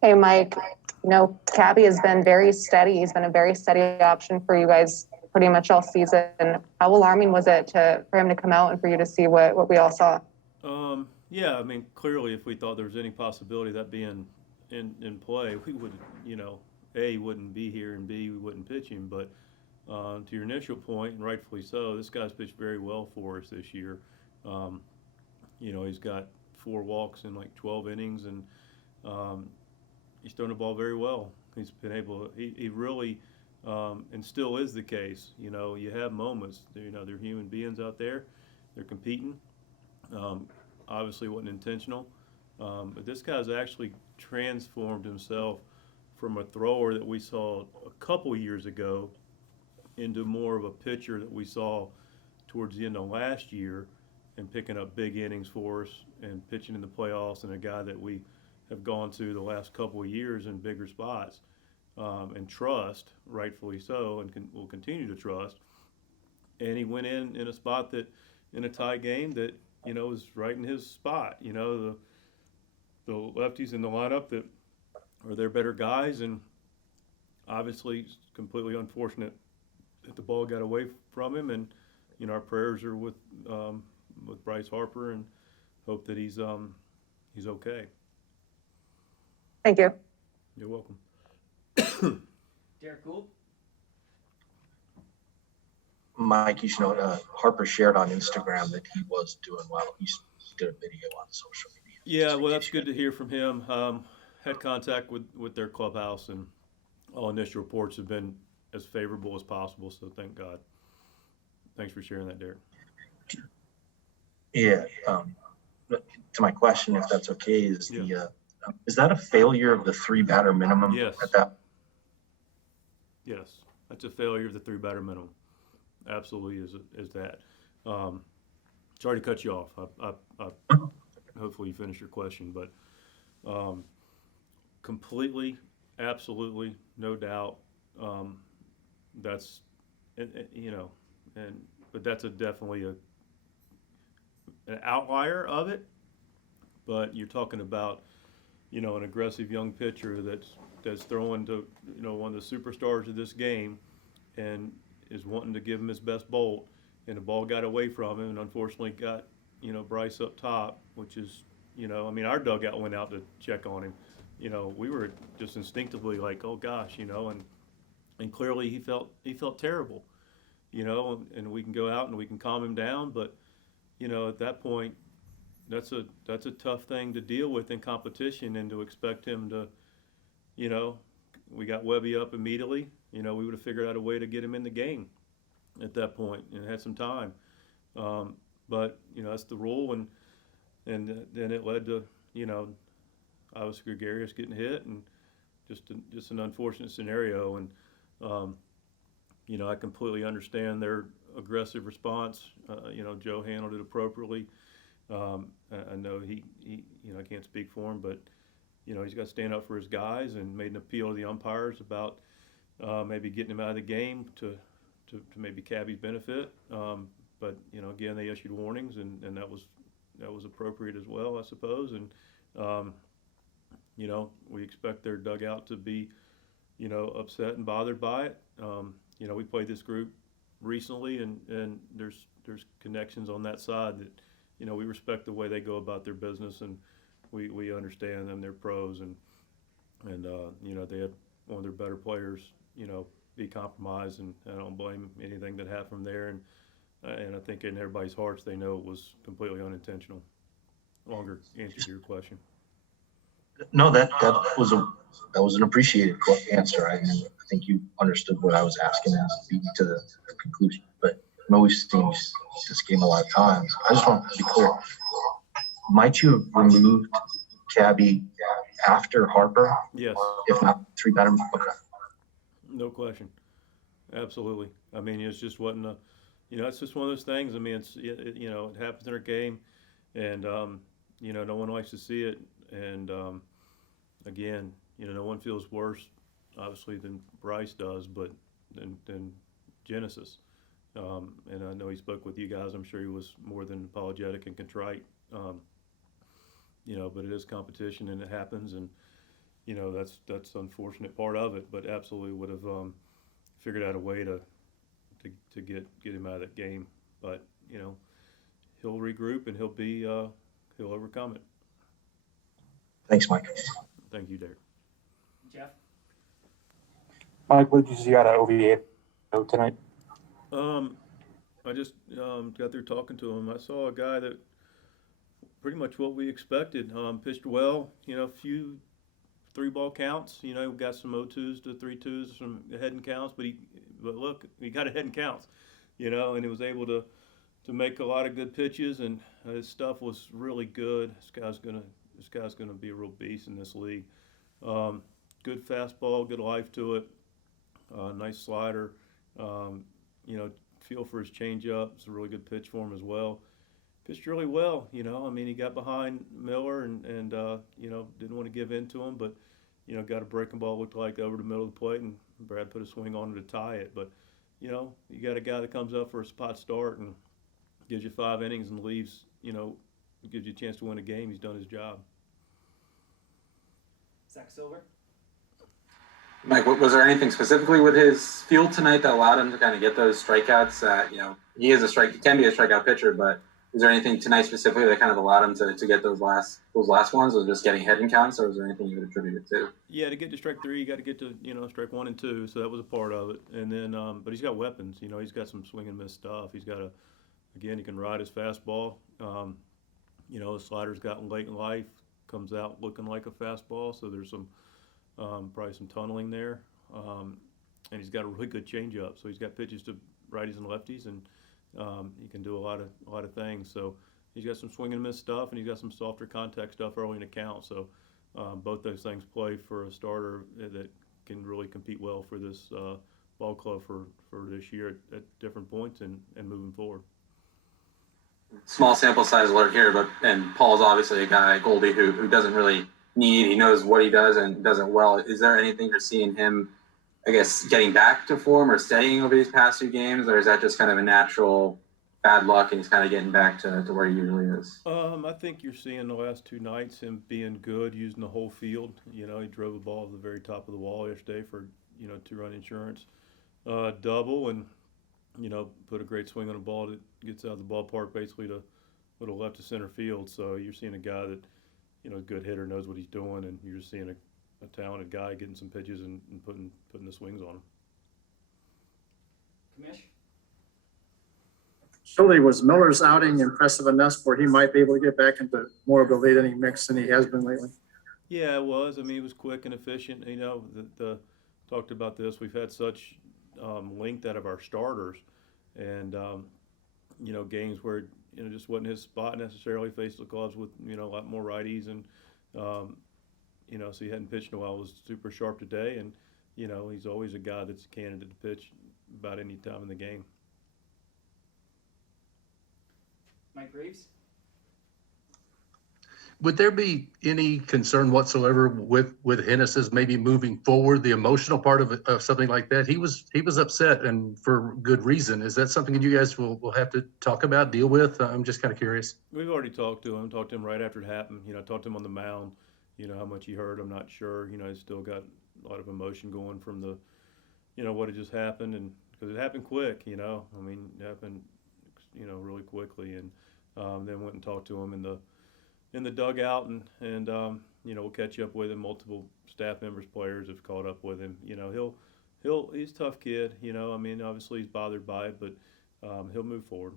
Hey, Mike. Cabby has been very steady. He's been a very steady option for you guys pretty much all season. How alarming was it for him to come out and for you to see what we all saw? Yeah, I mean, clearly, if we thought there was any possibility of that being in play, we would, you know, A, wouldn't be here, and B, we wouldn't pitch him. But to your initial point, and rightfully so, this guy's pitched very well for us this year. Um, he's got 4 walks in like 12 innings, and um, he's thrown the ball very well. He's been able. He really, and still is the case. You have moments. They're human beings out there. They're competing. Um, Obviously, wasn't intentional, but this guy's actually transformed himself from a thrower that we saw a couple years ago into more of a pitcher that we saw towards the end of last year, and picking up big innings for us and pitching in the playoffs, and a guy that we have gone to the last couple of years in bigger spots, and trust, rightfully so, and will continue to trust. And he went in a spot that, in a tie game, that was right in his spot. The lefties in the lineup that are their better guys, and obviously it's completely unfortunate that the ball got away from him. And our prayers are with Bryce Harper, and hope that he's okay. Thank you. You're welcome. Derek Gould. Mike, you should know, Harper shared on Instagram that he was doing well. He did a video on social media. Yeah, well, that's good to hear from him. Had contact with their clubhouse, and all initial reports have been as favorable as possible, so thank God. Thanks for sharing that, Derek. Yeah. To my question, if that's okay, is is that a failure of the 3-batter minimum? Yes. At that? Yes, that's a failure of the 3-batter minimum. Absolutely is that. Sorry to cut you off. Hopefully you finish your question, but completely, absolutely, no doubt. That's but that's definitely an outlier of it. But you're talking about an aggressive young pitcher that's throwing to one of the superstars of this game, and is wanting to give him his best bolt, and the ball got away from him, and unfortunately got Bryce up top, which is our dugout went out to check on him. We were just instinctively like, oh gosh, and clearly he felt terrible, and we can go out and we can calm him down, but at that point, that's a tough thing to deal with in competition, and to expect him to, we got Webby up immediately. We would have figured out a way to get him in the game at that point and had some time. But that's the rule, and then it led to obviously Gregarious getting hit, and just an unfortunate scenario. And I completely understand their aggressive response. Joe handled it appropriately. I know he I can't speak for him, but he's got to stand up for his guys, and made an appeal to the umpires about maybe getting him out of the game to maybe Cabby's benefit. But again, they issued warnings, and that was appropriate as well, I suppose. And we expect their dugout to be upset and bothered by it. We played this group recently, and there's connections on that side that we respect the way they go about their business, and we understand them. They're pros, and they had one of their better players be compromised, and I don't blame anything that happened there. And I think in everybody's hearts they know it was completely unintentional. Longer answer to your question. No, that was an appreciated answer. I think you understood what I was asking and beat me to the conclusion. But we've seen this game a lot of times. I just want to be clear. Might you have removed Cabby after Harper? Yes. If not 3-batter? Okay. No question. Absolutely. I mean, it just wasn't it's just one of those things. I mean, it happens in our game, and no one likes to see it. And again, no one feels worse, obviously, than Bryce does, but than Genesis. And I know he spoke with you guys. I'm sure he was more than apologetic and contrite. But it is competition, and it happens. And you know, that's the unfortunate part of it, but absolutely would have figured out a way to get him out of that game. But, you know, he'll regroup and he'll overcome it. Thanks, Mike. Thank you, Derek. Jeff? Mike, what did you see out of OVA tonight? I just got through talking to him. I saw a guy that pretty much what we expected. Pitched well, you know, a few 3-ball counts. You know, got some 0-2s to 3-2s, some head and counts. But look, he got a head and counts, you know, and he was able to make a lot of good pitches, and his stuff was really good. This guy's gonna be a real beast in this league. Good fastball, good life to it. Nice slider. You know, feel for his changeup. It's a really good pitch for him as well. Pitched really well, you know. I mean, he got behind Miller and you know, didn't want to give in to him, but, you know, got a breaking ball, looked like over the middle of the plate, and Brad put a swing on it to tie it. But, you know, you got a guy that comes up for a spot start and gives you 5 innings and leaves, you know, gives you a chance to win a game. He's done his job. Zach Silver? Mike, was there anything specifically with his field tonight that allowed him to kind of get those strikeouts? You know, he can be a strikeout pitcher, but is there anything tonight specifically that kind of allowed him to get those last ones? Was it just getting head and counts, or was there anything you would attribute it to? Yeah, to get to strike 3, you got to get to, you know, strike 1 and 2, so that was a part of it. And then, but he's got weapons. You know, he's got some swing and miss stuff. He's got again, he can ride his fastball. You know, his slider's gotten late in life, comes out looking like a fastball, so there's some probably some tunneling there. And he's got a really good changeup, so he's got pitches to righties and lefties, and he can do a lot of things. So he's got some swing and miss stuff, and he's got some softer contact stuff early in the count. So both those things play for a starter that can really compete well for this ball club for this year at different points and moving forward. Small sample size alert here, and Paul's obviously a guy, Goldie, who doesn't really he knows what he does and does it well. Is there anything you're seeing him, I guess, getting back to form or steadying over these past 2 games, or is that just kind of a natural bad luck and he's kind of getting back to where he usually is? I think you're seeing the last 2 nights him being good, using the whole field. You know, he drove the ball to the very top of the wall yesterday for, you know, 2-run insurance double, and, you know, put a great swing on a ball that gets out of the ballpark basically to little left to center field. So you're seeing a guy that, you know, a good hitter, knows what he's doing, and you're just seeing a talented guy getting some pitches and putting the swings on him. Kamish? Surely was Miller's outing impressive enough where he might be able to get back into more of a late inning mix than he has been lately? Yeah, it was. I mean, he was quick and efficient. You know, talked about this. We've had such length out of our starters, and you know, games where, you know, just wasn't his spot necessarily. Faced the clubs with, you know, a lot more righties, and you know, so he hadn't pitched in a while. Was super sharp today, and, you know, he's always a guy that's a candidate to pitch about any time in the game. Mike Reeves? Would there be any concern whatsoever with Hennessy's maybe moving forward, the emotional part of something like that? He was upset, and for good reason. Is that something that you guys will have to talk about, deal with? I'm just kind of curious. We've already talked to him right after it happened. You know, talked to him on the mound. You know, how much he hurt, I'm not sure. You know, he's still got a lot of emotion going from the, you know, what had just happened, and because it happened quick. You know, I mean, it happened, you know, really quickly, and then went and talked to him in the dugout, and you know, we'll catch up with him. Multiple staff members, players have caught up with him. You know, he's a tough kid. You know, I mean, obviously he's bothered by it, but he'll move forward.